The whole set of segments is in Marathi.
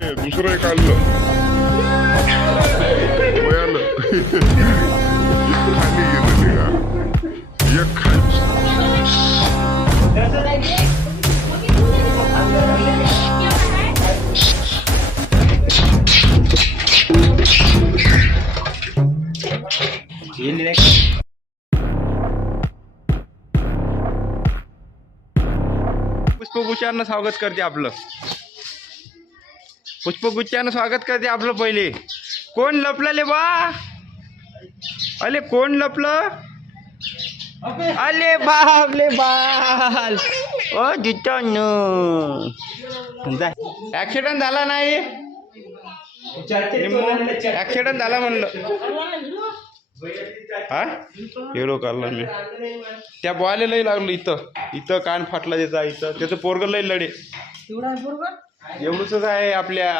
दुसरं एक आलं वयालं खाली गेलं ते एक खाली. पुष्पगुच्छानं स्वागत करते आपलं. पुष्पगुच्छानं स्वागत करते आपलं पहिले. कोण लपलं ले बा? अले कोण लपलं? अले बाप ले बाल ओ जितन. ऍक्सिडेंट झाला नाही. ऍक्सिडेंट झाला म्हणलं. हा? हिरो काढला मी. त्या बॉयला लई लागलो इथं. इथं कान फाटला त्याचा इथं. त्याचं पोरग लई लढे. एवढंच आहे आपल्या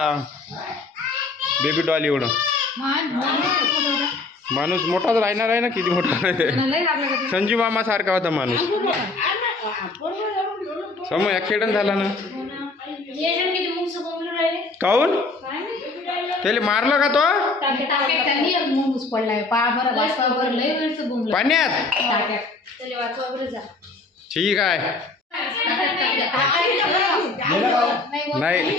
बेबी डॉल एवढं. माणूस मोठाच राहणार आहे ना किती मोठा आहे? संजू मामा सारखा होता माणूस. समोर ऍक्सिडेंट झाला ना. काऊन? त्याला मारलं का तो? पाण्यात. ठीक आहे. नाही.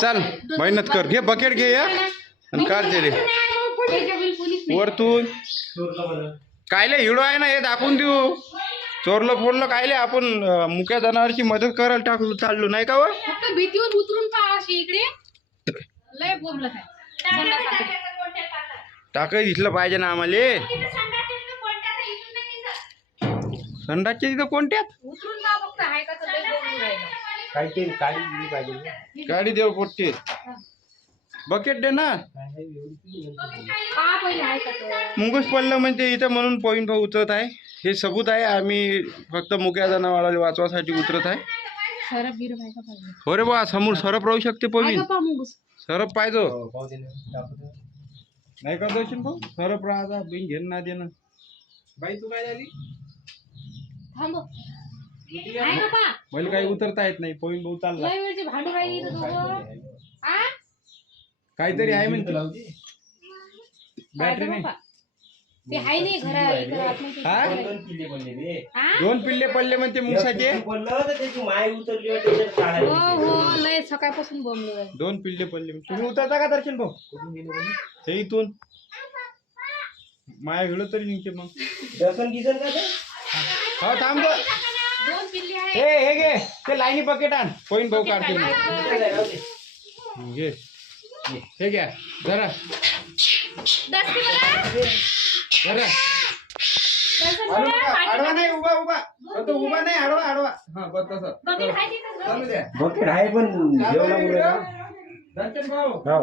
चल मेहनत कर. घे बकेट घे या. आणि कार ते रे वरतून. कायले हिडो आहे ना हे दाखवून देऊ. चोरलं फोडलं कायले आपण मुक्या जनावरची मदत करायला टाकलो चाललो नाही का व? फक्त भीतीवर उतरून इकडे. लय बोंबलं काय टाकही दिसलं पाहिजे ना आम्हाला. संडासच्या तिथं कोणत्यात उतरून पहा फक्त. आहे का तर लय बोंबलून राहिलं. काहीतरी काळी दिली पाहिजे गाडी देव पोटते बकेट दे ना. पहा पहिले का मुंगूस पडलं म्हणजे इथं म्हणून पॉईंट भाऊ उतरत आहे. हे सबूत आहे आम्ही फक्त मुक्या जनावराला वाचवासाठी उतरत आहे. सरप गिर आहे का पाहिजे? हो रे बा समोर सरप राहू शकते आहे पवीन का पहा मुंगूस? सरप पाहिजे. हो. नाही का दर्शन भाऊ? सरप राहा बिन घेणं ना देणं. बाई तू काय झाली? आहे का काही उतरता येत नाही पवीन भाऊ चालला. लय वेळची भांडू राहिली इथं दोघं. आ? काहीतरी आहे म्हणते. बॅटरी नाही. बाप्पा? ते आहे नाही घरा इकडं आतमध्ये. हा? दोन किल्ले पडले रे. आ? दोन पिल्ले पडले म्हणते मुंगसाचे. एक पडलं तर त्याची माय उतरली होती, त्याच्यात काढायला हो गेली. हो लय सकाळपासून बोंबलो दोन पिल्ले पडले तुम्ही उतरता का दर्शन भाऊ? म्हणे? हे इथून. माया तरी निघते मग. दर्शन गिसन का ते? हो थांब गं. दोन पिल्ली आहे हे हे घे. ते लाईनी बकेट आण. पॉईंट भाऊ काढते मी. घे. हे घ्या. जरा बघा. जरा बघा. आडवा नाही उभा उभा. फक्त उभा नाही आडवा आडवा. हा बस तसं. बघीत आहे तिथं जाऊ. चालू द्या. बकेट आहे पण जेवला मुळे ना. दर्शन भाऊ. हो.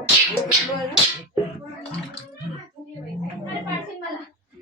अरे पाडशील मला.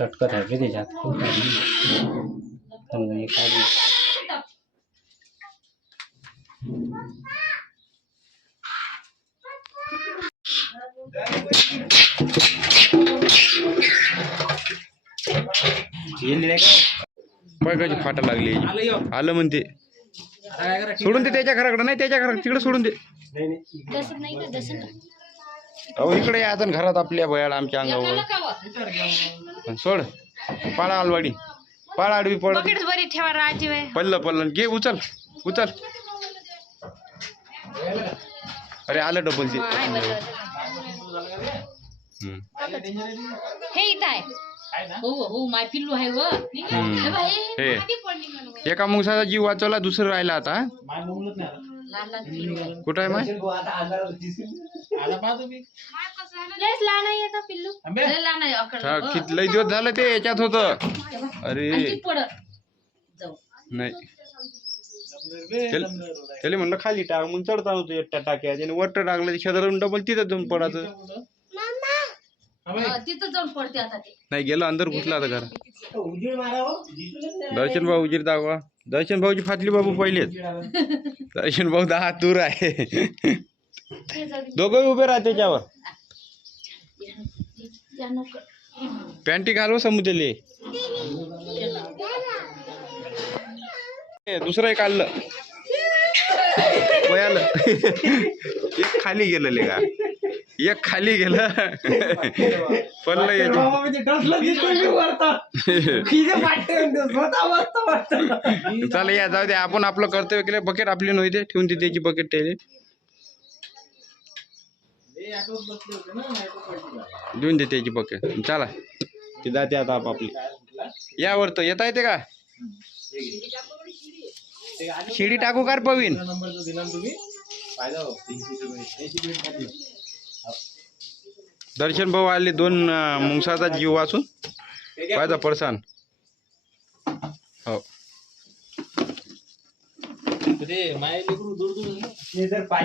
सटकत आहे बे त्याच्यात समजा हे काढली. गेली नाही का? बघायची फाटा लागली याची. आलं यो. आलं म्हणते काय करा? सोडून दे त्याच्या घराकडे नाही त्याच्या घराकडे तिकडे सोडून दे अहो इकडे या आता घरात आपल्या बयाड आमच्या अंगावर. नका सोड. पाळा अलवाडी. पाळा आडवी पड बकेट बरी ठेवा पडलं घे उचल. उचल. अरे आलं डबल ते आहे बरं. हम्म. हे इथं आहे. हो हो माय पिल्लू आहे व. हम्म. हे. बाई, हे. माती पडली म्हणून. एका मुंगसाचा जीव वाचवला दुसरं राहिला आता. लहान लहान पिल्लू आहे. कुठं आहे मग लयच लहान आहे आता पिल्लू. लय लहान आहे अकड हा, कित लय दिवस झालं ते याच्यात होतं. अरे. आणखी पडत जाऊ. नाही. त्याला म्हणलं खाली टाक मग चढता होतो एकटा टाक्या त्याने वर टाकलं ते शेजारून डबल तिथं जाऊन पडायचं. हा, तिथं जाऊन पडते आता ते. नाही गेलं अंदर घुसला आता घर दर्शन भाऊ उजीर दाखवा. दर्शन भाऊची फाटली बाबू पहिलेच. दर्शन भाऊ दहा दूर आहे. दोघंही दोघं उभे राहा त्याच्यावर. पॅन्टी घालव समुद्रले दुसरं एक आलं. वयालं एक खाली गेलं ले का? एक खाली गेलं. पडलं याच्या चला या जाऊ दे. आपण आपलं कर्तव्य केलं बकेट आपली नव्हती ठेवून ती त्याची बकेट ठेवली देऊन दे त्याची बकेट चला. ती जाते आता आपापली. यावर तर येता येते का? शिडी टाकू कार पवीन? दर्शन भाऊ आले दोन मुंगसाचा जीव वाचून. पाहिजा पडसान. हो.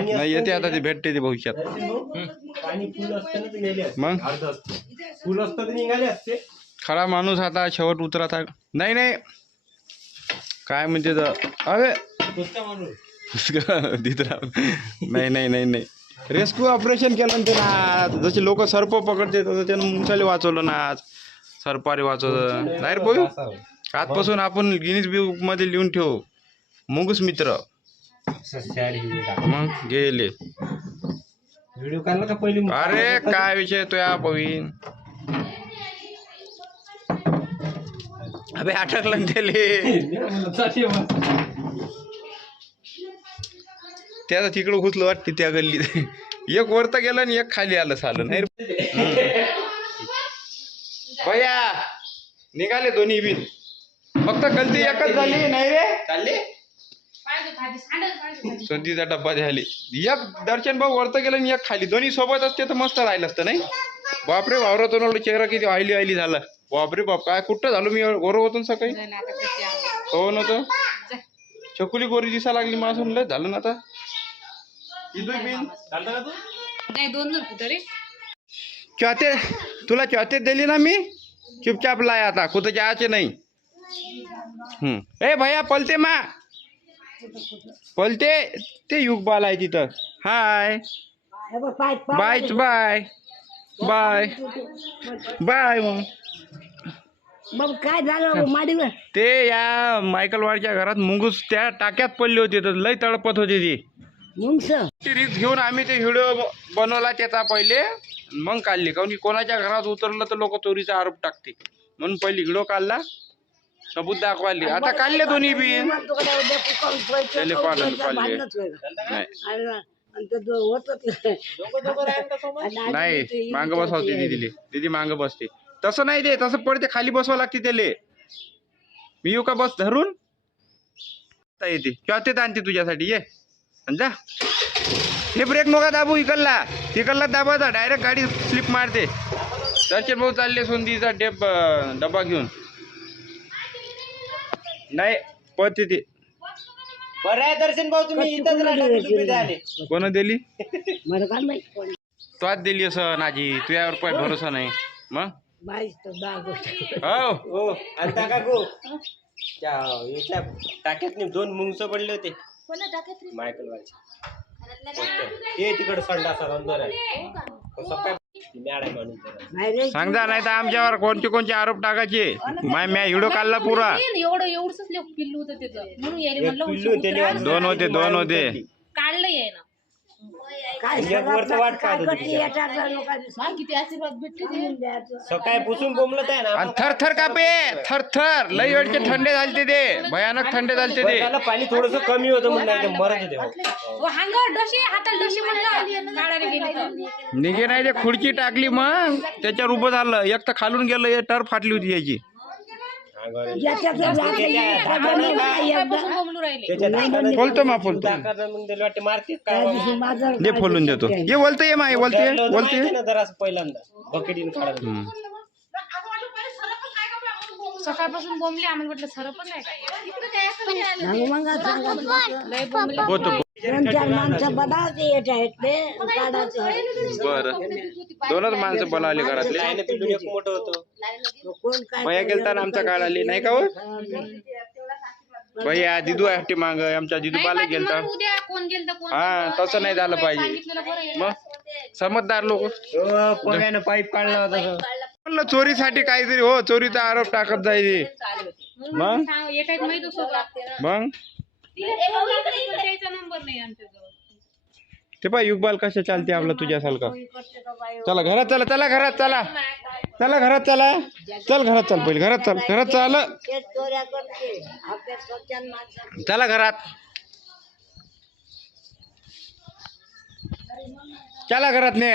नाही येते आता ते भेटते ते भविष्यात. पाणी फुल असतं ना ते नेले असते. मग? अर्ध असतं. फुल असतं निघाले असते. खरा माणूस आता शेवट उतरत आहे. नाही नाही. काय म्हणते तर अरे. नाही नाही नाही नाही. रेस्क्यू ऑपरेशन केलं ना ते ना जसे लोक सर्प पकडते तसं त्यानं मुंगसाले वाचवलं ना आज. सर्पारे वाचवलं. नाही रे बोलू आजपासून आपण गिनीज बुकमध्ये लिहून ठेवू. मुंगूस मित्र. मग गेले. व्हिडिओ काढला का पहिली अरे काय विषय तो या पवीन अबे अटकलं त्याले. त्याला तिकडं घुसलं वाटते त्या गल्लीत. एक वरत गेलं आणि एक खाली आलं सालं नाही. भैया निघाले दोन्ही बिन. फक्त गलती एकच झाली नाही रे? चालले? भाजी सांडल पाहिजे भाजी. संधीचा डब्बा झाली. एक दर्शन भाऊ वरत गेलं आणि एक खाली. दोन्ही सोबत असते तर मस्त राहिलं असतं नाही? बापरे वावरातून आलो चेहरा किती ऑइली ऑइली झाला. बापरे बाप काय कुठं झालो मी? गोरं होतो ना सकाळी आता कशी. हो नव्हतं जा. छकुली गोरी दिसा लागली मला म्हणलं झालं ना आता. नाही दोन रे तुला चौथे दिली ना मी? चुपचाप लाय आता कुठं जायचे नाही. हम्म. ए भैया पलते मा. पलते ते युगबाल आहे तिथं. Hi bye bye bye bye मग मग काय झालं माडीवर? ते या मायकल वाडच्या घरात मुंगूस त्या टाक्यात पडली होती तर लय तळपत होती ती. मुंगस? ती रिक्स घेऊन आम्ही ते व्हिडिओ बनवला त्याचा पहिले मग काढली. काऊन की कोणाच्या घरात उतरलं तर लोक चोरीचा आरोप टाकते म्हणून पहिले व्हिडिओ काढला. सबूत दाखवाली आता काढले दोन्ही बी त्याले पाडलं, पाडले. नाही. नाही मांग बसवते दिदीले. दिदी मांग बसते. तसं नाही दे तसं पडते खाली बसवा लागते त्याले. मी येऊ का बस धरून? आता येते. किंवा ते आणते तुझ्यासाठी ये. आणि जा. हे ब्रेक नका दाबू इकडला. तिकडला दाबाचा डायरेक्ट गाडी स्लिप मारते. दर्शन भाऊ चालले सोंदीचा डेप डबा घेऊन. नाही पळते ते. बरं आहे दर्शन भाऊ तुम्ही इथंच राहा तुम्ही आले. कोण दिली? मला काय माहीत दिली असं नाजी. तुझ्यावर पाय भरोसा नाही. मग? बाईस हो. हो आता काकू. त्या याच्या टाक्यात दोन मुंगस पडले होते? मायकल ते तिकडे संडासा अंदर आहे मॅडम जरा. नाही रे सांगता नाही तर आमच्यावर कोणते कोणते आरोप टाकायचे? माय म्या व्हिडिओ काढला पुरा. एवढं एवढंच पिल्लू होतं त्याचं म्हणून यायला म्हणलं. दोन होते दोन होते. काढलं ना काय एक वर्ष वाट काय पाहत होती करते याच्यात लोकांनी सकाळी पुसून बोंबलत आहे ना. आणि थर थर कापे थर थर. लई वेळचे थंडे झालते ते. भयानक थंडे झालते ते. झालं पाणी थोडस कमी होतं म्हणून नाही तर मरत होते हो. ओ, हांगावर डोशी हातात डोशी म्हणलं. काढायला गेली तर. निघे नाही ते खुर्ची टाकली मग. त्याच्यावर उभं झालं. एक तर खालून गेलं हे टर फाटली होती याची. बोलतो मा बोलतो ये फोलून देतो. ये बोलतो ये माय बोलते बोलते पहिल्यांदा. बकेटीन. सकाळपासून बोंबली आम्हाला म्हटलं सरपच आहे काय मग दोन चार माणसं ते काढायचं बरं. दोनच माणसं बोलावली घरातले. नाही ना पिल्लू एक मोठं होतं. कोण काय भैया गेलता ना आमच्या काळ आली नाही का हो भैया दिदू आहे माग. आमच्या दिदू बाला नाही गेलता. मग उद्या कोण गेलं तर कोण हा तसं नाही झालं पाहिजे. मग? समजदार लोक. हो, पाईप काढला होता. तो. म्हणलं चोरीसाठी काहीतरी हो चोरीचा आरोप टाकत जायचे. मग? मग? त्याचा नंबर नाही आमच्याजवळ ते पाय युगबाल कसं चालते आपलं तुझ्यासारखं चला घरात चला चला घरात चला. चला घरात चला. चल घरात चल पहिले घरात चल घरात चल. चला घरात. चला घरात ने.